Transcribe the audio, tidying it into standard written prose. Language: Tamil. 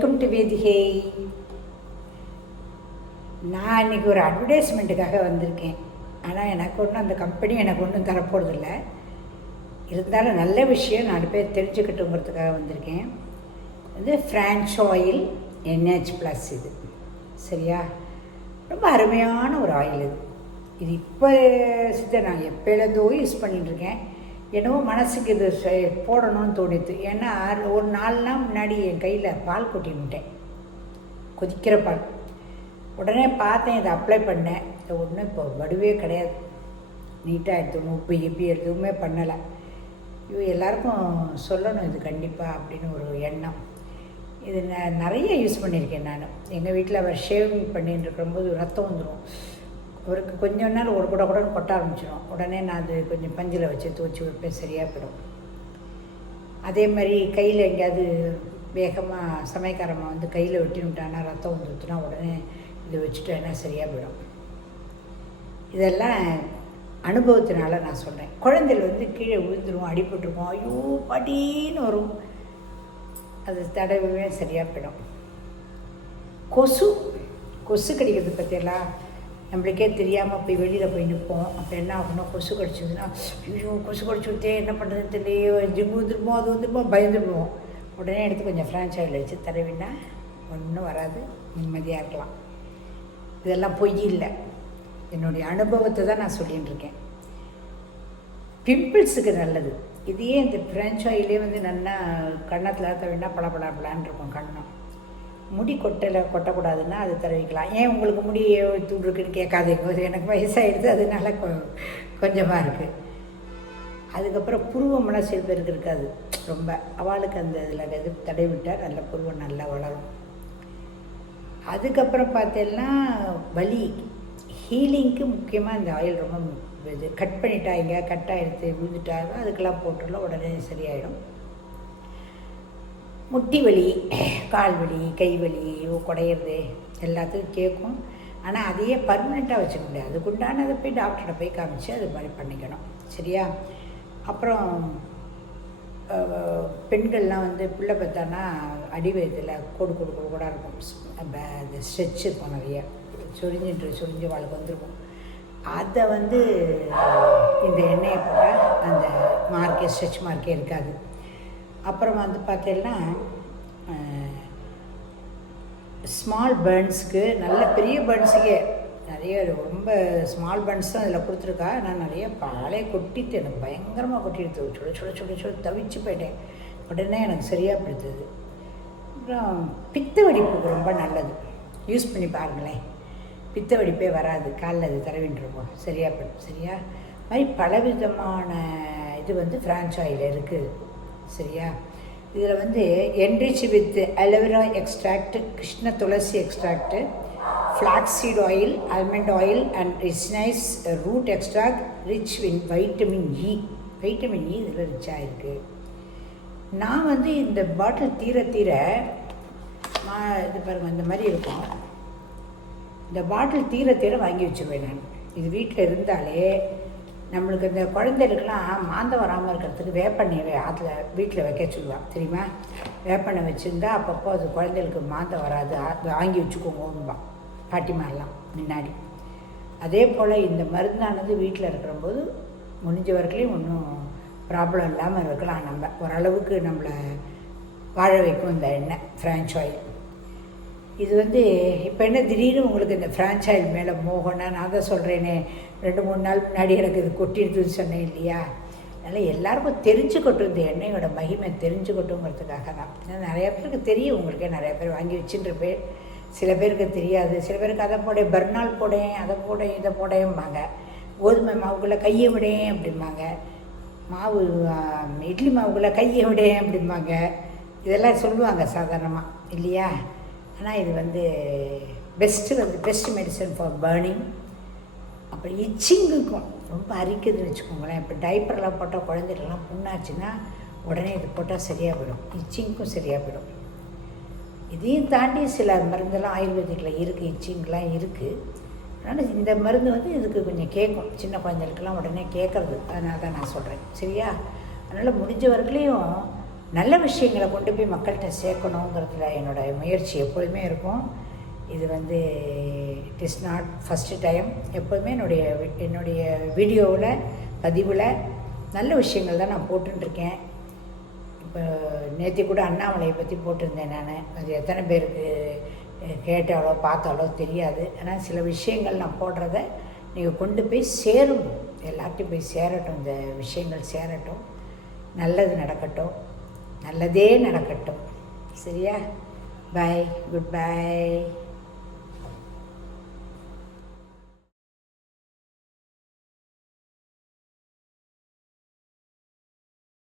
Welcome to வேதிகை. நான் இன்றைக்கி ஒரு அட்வர்டைஸ்மெண்ட்டுக்காக வந்திருக்கேன். ஆனால் எனக்கு ஒன்றும் அந்த கம்பெனி எனக்கு ஒன்றும் தரப்போகிறதில்ல. இருந்தாலும் நல்ல விஷயம் 4 பேர் தெரிஞ்சுக்கிட்டுங்கிறதுக்காக வந்திருக்கேன். இது ஃப்ரான்ச் ஆயில் NH+. இது சரியா, ரொம்ப அருமையான ஒரு ஆயில். இது இப்போ நான் எப்போலேருந்தோ யூஸ் பண்ணிகிட்ருக்கேன். என்னவோ மனசுக்கு இது போடணும்னு தோணித்து. ஏன்னா ஒரு 4 நாள் முன்னாடி என் கையில் பால் கொட்டின்னுட்டேன், கொதிக்கிற பால். உடனே பார்த்தேன், இதை அப்ளை பண்ணேன். இது ஒன்றும் இப்போ வடுவே கிடையாது, நீட்டாக எடுத்து உப்பு எதுவுமே பண்ணலை. எல்லாருக்கும் சொல்லணும் இது கண்டிப்பாக அப்படின்னு ஒரு எண்ணம். இது நான் நிறைய யூஸ் பண்ணியிருக்கேன். நான் எங்கள் வீட்டில் அவர் ஷேவிங் பண்ணிட்டு இருக்கும்போது ரத்தம் வந்துடும். அவருக்கு கொஞ்சம் நாள் ஒரு கூட கொட்ட ஆரம்பிச்சிடும். உடனே நான் அது கொஞ்சம் பஞ்சில் வச்சு துவச்சி வைப்பேன், சரியாக போயிடும். அதே மாதிரி கையில் எங்கேயாவது வேகமாக சமையக்காரம்மா வந்து கையில் வெட்டினுட்டானா ரத்தம் வந்துடுச்சுன்னா உடனே இதை வச்சுட்டேன்னா சரியாக போயிடும். இதெல்லாம் அனுபவத்தினால நான் சொல்கிறேன். குழந்தைகள் வந்து கீழே விழுந்துடும், அடிபட்டுருக்கும், ஐயோ பாட்டின்னு வரும். அது தடவை சரியாக போயிடும். கொசு கடிக்கிறது பற்றியெல்லாம் நம்மளுக்கே தெரியாமல் போய் வெளியில் போய் நிற்போம். அப்போ என்ன ஆகணும், கொசு கடிச்சதுன்னா ஐயோ கொசு கடிச்சு விட்டே என்ன பண்ணுறதுன்னு தெரியலையோ, ஜிம்மு வந்துருமோ அது வந்துருமோ பயந்துடுவோம். உடனே எடுத்து கொஞ்சம் ஃப்ரான்ச் ஆயில் வச்சு தடவினா ஒன்றும் வராது, நிம்மதியாக இருக்கலாம். இதெல்லாம் பொய் இல்லை, என்னுடைய அனுபவத்தை தான் நான் சொல்லிகிட்டு இருக்கேன். பிம்பிள்ஸுக்கு நல்லது. இதையே இந்த ஃப்ரான்ச் ஆயிலே வந்து நல்லா கன்னத்தில் தடவினா பளபளன்னு இருக்கும் கண்ணம். முடி கொட்டக்கூடாதுன்னா அது தடவிக்கலாம். ஏன் உங்களுக்கு முடி தூள் இருக்குன்னு கேட்காதீங்க, எனக்கு வயசாகிடுது, அதனால கொஞ்சமாக இருக்குது. அதுக்கப்புறம் புருவமெல்லாம் சில பேருக்கு இருக்காது ரொம்ப, அவளுக்கு அந்த இதில் இது தடவி விட்டால் நல்ல புருவம் நல்லா வளரும். அதுக்கப்புறம் பார்த்தேன்னா வலி ஹீலிங்க்கு முக்கியமாக இந்த ஆயில் ரொம்ப இது. கட் பண்ணிட்டாங்க, கட்டாகிடுத்து விழுந்துட்டாங்க, அதுக்கெல்லாம் போட்டுடலாம், உடனே சரியாயிடும். முட்டி வலி, கால் வலி, கை வலி, குடையிறது எல்லாத்துக்கும் கேட்கும். ஆனால் அதையே பர்மனெண்ட்டாக வச்சுக்க முடியாது. அதுக்குண்டான அதை போய் டாக்டர்கிட்ட போய் காமிச்சு அது மாதிரி பண்ணிக்கணும், சரியா. அப்புறம் பெண்கள்லாம் வந்து பிள்ளை பார்த்தானா அடிவயத்தில் கோடு கூட இருக்கும், அந்த ஸ்ட்ரெச் இருக்கும், நிறைய சுரிஞ்சு வாழ்க்கை வந்துருக்கும். அதை வந்து இந்த எண்ணெயை போட்டால் அந்த ஸ்ட்ரெச் மார்க்கே இருக்காது. அப்புறம் வந்து பார்த்தீங்கன்னா ஸ்மால் பர்ன்ஸுக்கு, நல்ல பெரிய பர்ன்ஸுக்கே நிறைய ரொம்ப ஸ்மால் பர்ன்ஸ் தான் அதில் கொடுத்துருக்கா. நான் நிறைய பாலே கொட்டிட்டு எனக்கு பயங்கரமாக கொட்டிடுது, சுட தவிச்சு போயிட்டேன். உடனே எனக்கு சரியாக படுத்துது. அப்புறம் பித்த வெடிப்புக்கு ரொம்ப நல்லது, யூஸ் பண்ணி பாருங்களேன். பித்த வெடிப்பே வராது, காலில் அது தடவின்ட்டுருப்போம், சரியாக படும். சரியா, மாதிரி பலவிதமான இது வந்து ஃப்ரான்ச் ஆயில் இருக்குது, சரியா. இதில் வந்து enrich with aloe vera extract, Krishna tulsi extract, flaxseed oil, almond oil and ரிச்னைஸ் root extract, rich in vitamin E இதில் ரிச்சாக இருக்குது. நான் வந்து இந்த பாட்டில் தீர இது பாருங்கள், இந்த மாதிரி இருக்கும். இந்த பாட்டில் தீர வாங்கி வச்சுருவேன் நான். இது வீட்டில் இருந்தாலே நம்மளுக்கு இந்த குழந்தைகளுக்கெல்லாம் மாந்தம் வராமல் இருக்கிறதுக்கு வேப்பெண்ணெய் வீட்டில் வைக்க சொல்லுவாள், தெரியுமா. வேப்பெண்ணெய் வச்சுருந்தா அப்பப்போ அது குழந்தைகளுக்கு மாந்தம் வராது, வாங்கி வச்சுக்கோங்கப்பா பாட்டிமாரெலாம் முன்னாடி. அதே போல் இந்த மருந்தானது வீட்டில் இருக்கிறபோது முடிஞ்ச வரைக்கும் ஒன்றும் ப்ராப்ளம் இல்லாமல் இருக்கலாம். நம்ம ஓரளவுக்கு நம்மளை வாழ வைக்கும் இந்த எண்ணெய் ஃப்ரான்ச் ஆயில். இது வந்து இப்போ என்ன திடீர்னு உங்களுக்கு இந்த ஃப்ரான்ச் ஆயில் மேலே மோகனா, நான் தான் சொல்கிறேனே 2-3 நாள் முன்னாடி எனக்கு இது கொட்டிடுதுன்னு சொன்னேன் இல்லையா. அதனால் எல்லாருக்கும் தெரிஞ்சுக்கட்டும், இந்த எண்ணெயோட மகிமை தெரிஞ்சுக்கட்டுங்கிறதுக்காக தான். நிறையா பேருக்கு தெரியும், உங்களுக்கே நிறையா பேர் வாங்கி வச்சுட்டுருப்பேன். சில பேருக்கு தெரியாது, சில பேருக்கு அதை போட பர்னால் போடேன், அதை போட இதை போடேம்பாங்க. கோதுமை மாவுக்குள்ளே கையை விடேன் அப்படிம்பாங்க, மாவு இட்லி மாவுக்குள்ளே கையை விடேன் அப்படிம்பாங்க. இதெல்லாம் சொல்லுவாங்க சாதாரணமாக இல்லையா. ஆனால் இது வந்து பெஸ்ட் மெடிசன் ஃபார் பர்னிங். அப்புறம் இச்சிங்குக்கும் ரொம்ப அரிக்குதுன்னு வச்சுக்கோங்களேன். இப்போ டைப்பர்லாம் போட்டால் குழந்தைகள்லாம் புண்ணாச்சுன்னா உடனே இது போட்டால் சரியாக போயிடும், இச்சிங்க்கும் சரியாக போயிடும். இதையும் தாண்டி சில மருந்தெல்லாம் ஆயுர்வேதிக்கில் இருக்குது, இச்சிங்கெலாம் இருக்குது. அதனால் இந்த மருந்து வந்து இதுக்கு கொஞ்சம் கேட்கும், சின்ன குழந்தைகளுக்கெல்லாம் உடனே கேட்குறது. அதனால தான் நான் சொல்கிறேன், சரியா. அதனால் முடிஞ்ச வரைக்கும் நல்ல விஷயங்களை கொண்டு போய் மக்கள்கிட்ட சேர்க்கணுங்கிறதுல என்னோடய முயற்சி எப்பொழுதுமே இருக்கும். இது it is not first time. எப்போதுமே என்னுடைய வீடியோவில் பதிவில் நல்ல விஷயங்கள் தான் நான் போட்டுருக்கேன். இப்போ நேற்று கூட அண்ணாமலையை பற்றி போட்டிருந்தேன் நான். அது எத்தனை பேருக்கு கேட்டாலோ பார்த்தாலோ தெரியாது. ஆனால் சில விஷயங்கள் நான் போடுறத நீங்கள் கொண்டு போய் சேரும், எல்லார்ட்டையும் போய் சேரட்டும், இந்த விஷயங்கள் சேரட்டும், நல்லது நடக்கட்டும், நல்லதே நடக்கட்டும். சரியா? பாய், குட் பை.